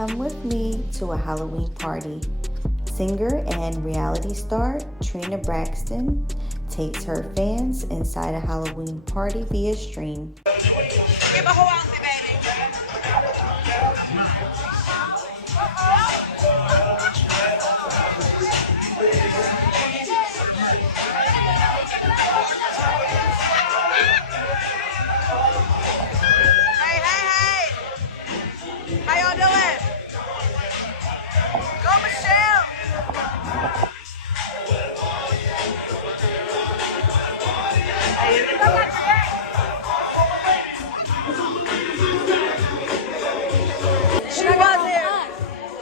Come with me to a Halloween party. Singer and reality star Trina Braxton takes her fans inside a Halloween party via stream. Give a whole outfit, baby. Hey. How y'all doing? Go, Michelle. She was here.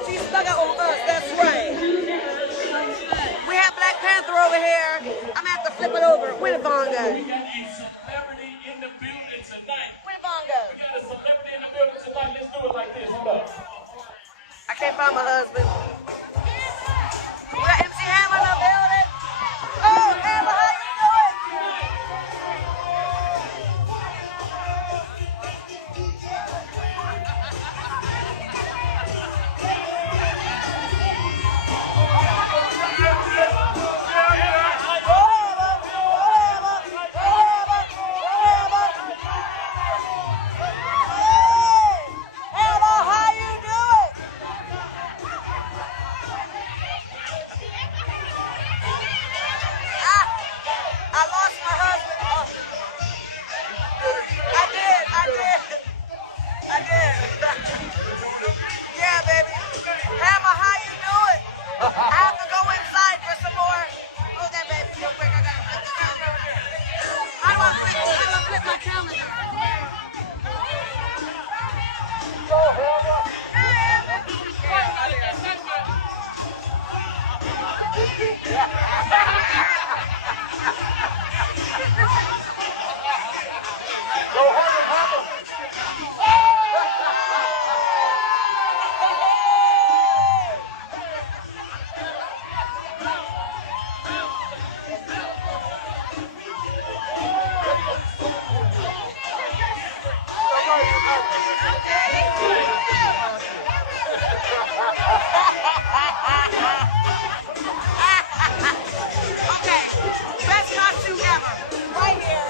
She stuck out on us, that's right. We have Black Panther over here. I'm gonna have to flip it over. Winnebago. We got a celebrity in the building tonight. Winnebago. We got a celebrity in the building tonight. Let's do it like this. Hold up. I can't find my husband. We got MC Hammer in the building. Oh, Hammer, how you doing? I lost my husband. Oh. I did. Yeah, baby. Hammer, how you doing? I have to go inside for some more. Hold that, baby, real quick. I gotta flip the calendar. How do I flip my calendar? Go, Hammer. Okay, best costume ever. Right here.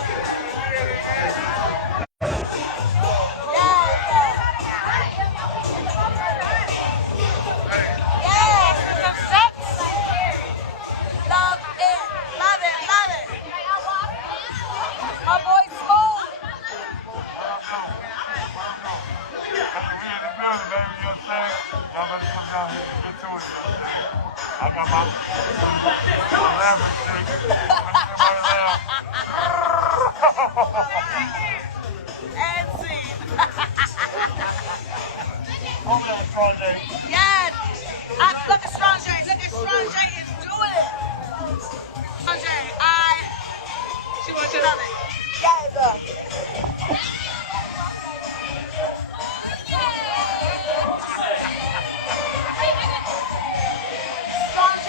Love it. My boy Smooth. I got my And see. Yeah. Look at Strong J. Look at Strong J is doing it. Strong J, she wants you to love it. Yeah, Strong J.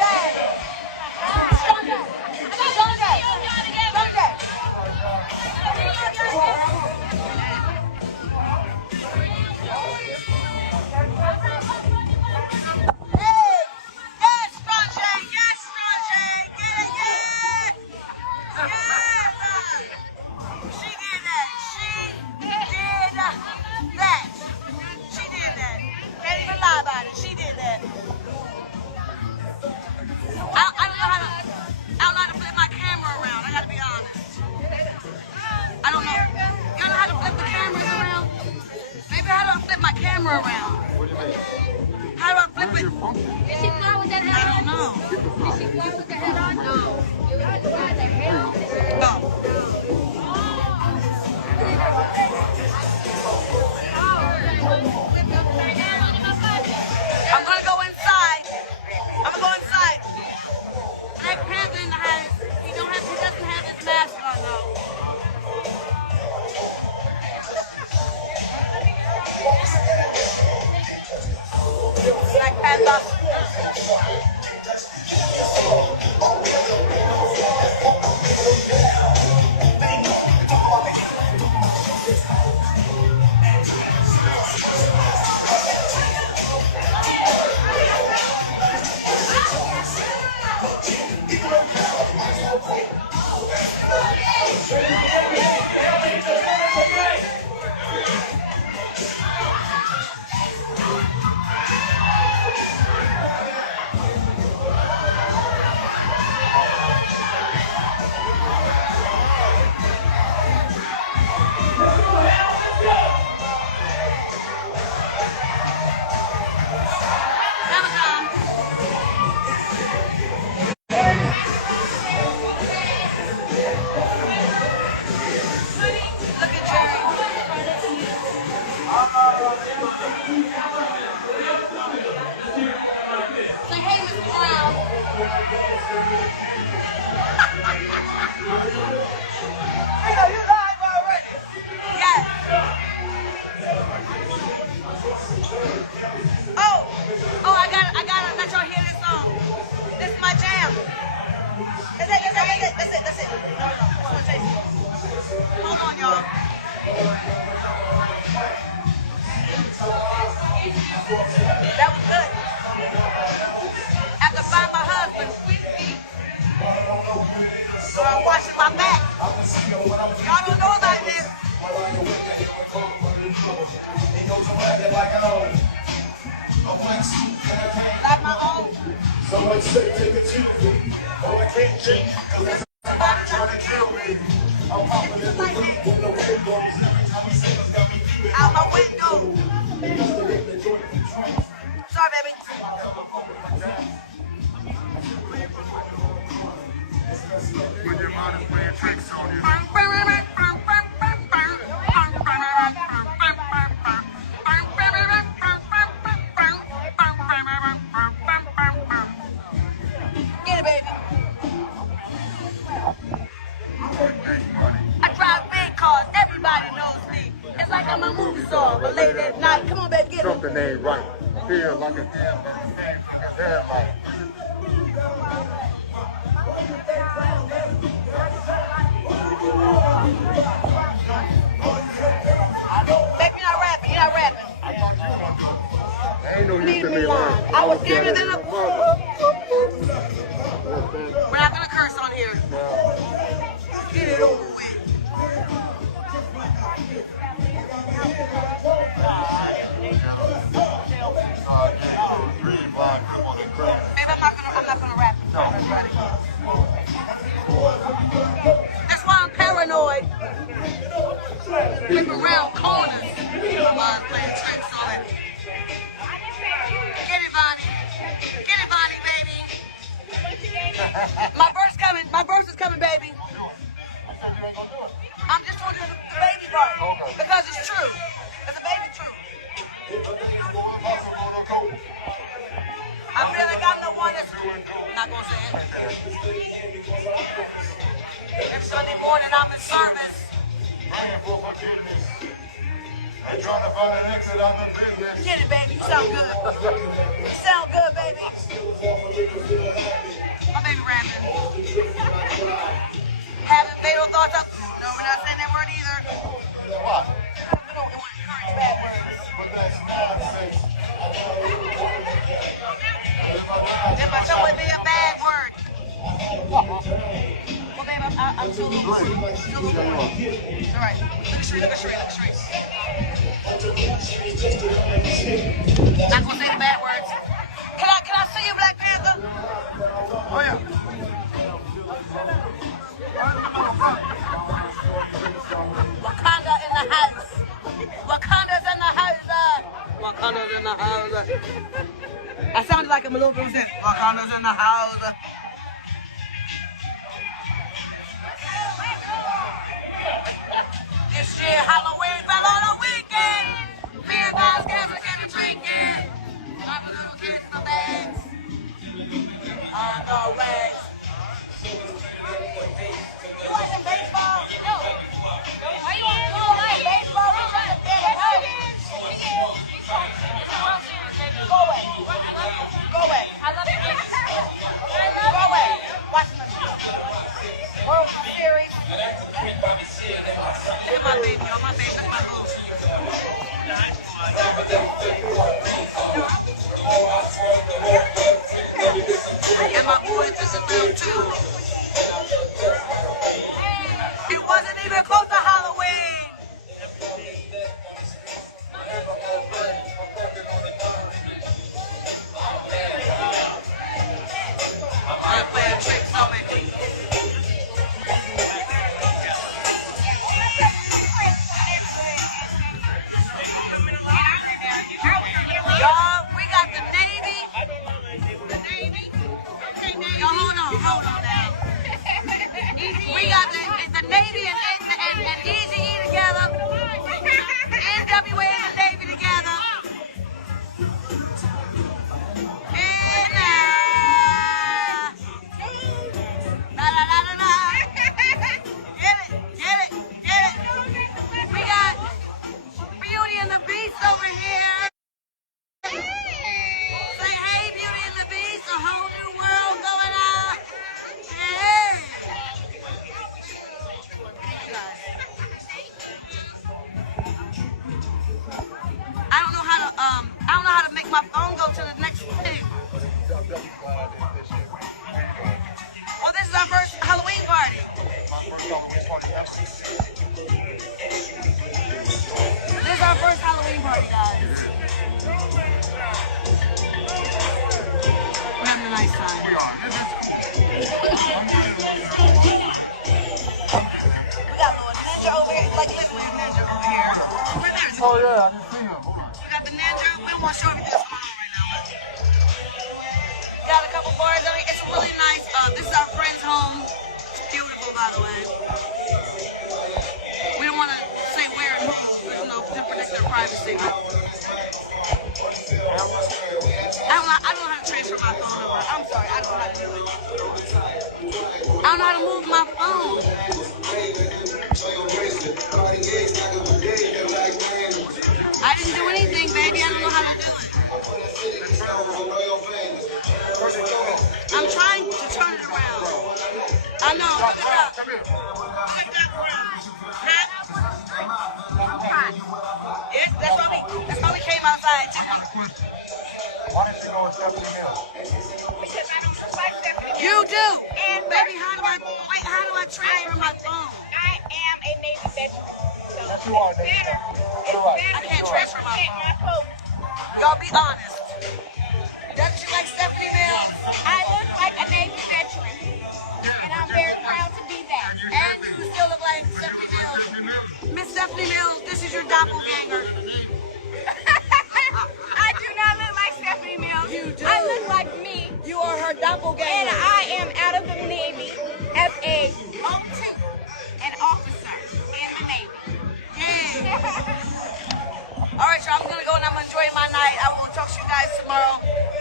She did that. I don't know how to flip my camera around. I gotta be honest. I don't know. You know how to flip the cameras around? Maybe how do I flip my camera around? How do I flip it? Did she fly with that head on? I don't know. Did she fly with the head on? No. It was the head on. Oh. I'm gonna go inside. Black Panther in the house. He doesn't have his mask on though. Black Panther. Hold on, y'all. That was good. Have to find my husband. So I'm washing my back. Y'all don't know about this. Like my own. Someone say take a cheat. Oh, I can't cheat. Cause somebody trying to kill me. I'm popping in the loop when the wind blows. Every time we say it's got me feeling. Out my window. Sorry, baby. When your mind is playing tricks on you. Get it, baby. I drive big cars. Everybody knows me. It's like I'm a movie star, but late at night. Come on, baby, get it. Something ain't right. Feel like a damn light. Baby, you're not rapping. You're not rapping. I ain't no use Leave to me me alone. alone. I was giving them a... We're not going to curse on here. Get it over with. Babe, I'm not gonna rap. That's why I'm paranoid. Flip around corners. I'm playing tricks on it. Get it, Bonnie. Get it, Bonnie, baby. My verse coming. My verse is coming, baby. I'm just gonna do the baby part. Because it's true. It's a baby truth. I feel like I'm the one that's not gonna say it. Every Sunday morning I'm in service. Praying for forgiveness. They're trying to find an exit out of business. Get it, baby. You sound good. You sound good, baby. My baby rapping. Having fatal thoughts up. No, we're not saying that word either. Why? We don't encourage bad words. But that's nonsense. If I tell it be a bad word. Well, babe, I'm too little. It's all right. Look at Sheree, look at Sheree, look at Sheree. Not gonna say the bad words. Can I see you, Black Panther? Oh, yeah. Wakanda in the house. Wakanda's in the house. Wakanda's in the house. I sounded like a little bit. Wakanda's in the house. This year Halloween fell on a weekend. Me and guys gathered and drinking. I'm a little kid in the bags. On the ways. You watching baseball? No. Why you like baseball? We trying to get it out. Go away. Go away. I love you. Go This is our first Halloween party, guys. We're having a nice time. We are. This is We got little ninja over here. Like, look, we have ninja over here. We're there. cool. Oh, yeah, I can see him. Hold on. We got the ninja. We don't want to show everything that's going on right now. We got a couple bars. I mean, it's really nice. This is our friend's home. It's beautiful, by the way. We don't want to say where and who, you know, to protect their privacy. But I don't know how to transfer my phone number. I'm sorry. I don't know how to do it. I don't know how to move my phone. I didn't do anything, baby. I don't know how to do it. I'm trying to turn it around. I know. Look it up. Come here. Look that around. Yes, that's why we came outside too. Why did you go with Stephanie Mills? Because I don't look like Stephanie. You do. And Baby, how do I transfer my phone? I am a Navy veteran. So Yes, you are, Navy. better. You're It's right. better I can't to transfer my protect phone. my folks. Y'all be honest. Doesn't you like Stephanie Mills? I look like a Navy veteran. And I'm very proud to be that. And you still look like Stephanie Mills. Miss Stephanie Mills, this is your doppelganger. I do not look like Stephanie Mills. You do. I look like me. You are her doppelganger. And I am out of the Navy as a O2, an officer in the Navy. Yeah. All right, y'all, I'm going to go and I'm going to enjoy my night. I will talk to you guys tomorrow.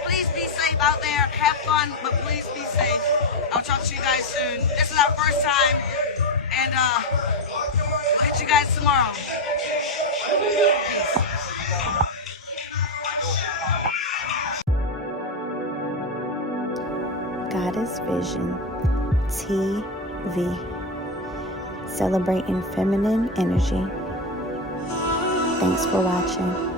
Please be safe out there. Have fun, but please be safe. I'll talk to you guys soon. This is our first time, and we'll hit you guys tomorrow. Goddess Vision TV, celebrating feminine energy. Thanks for watching.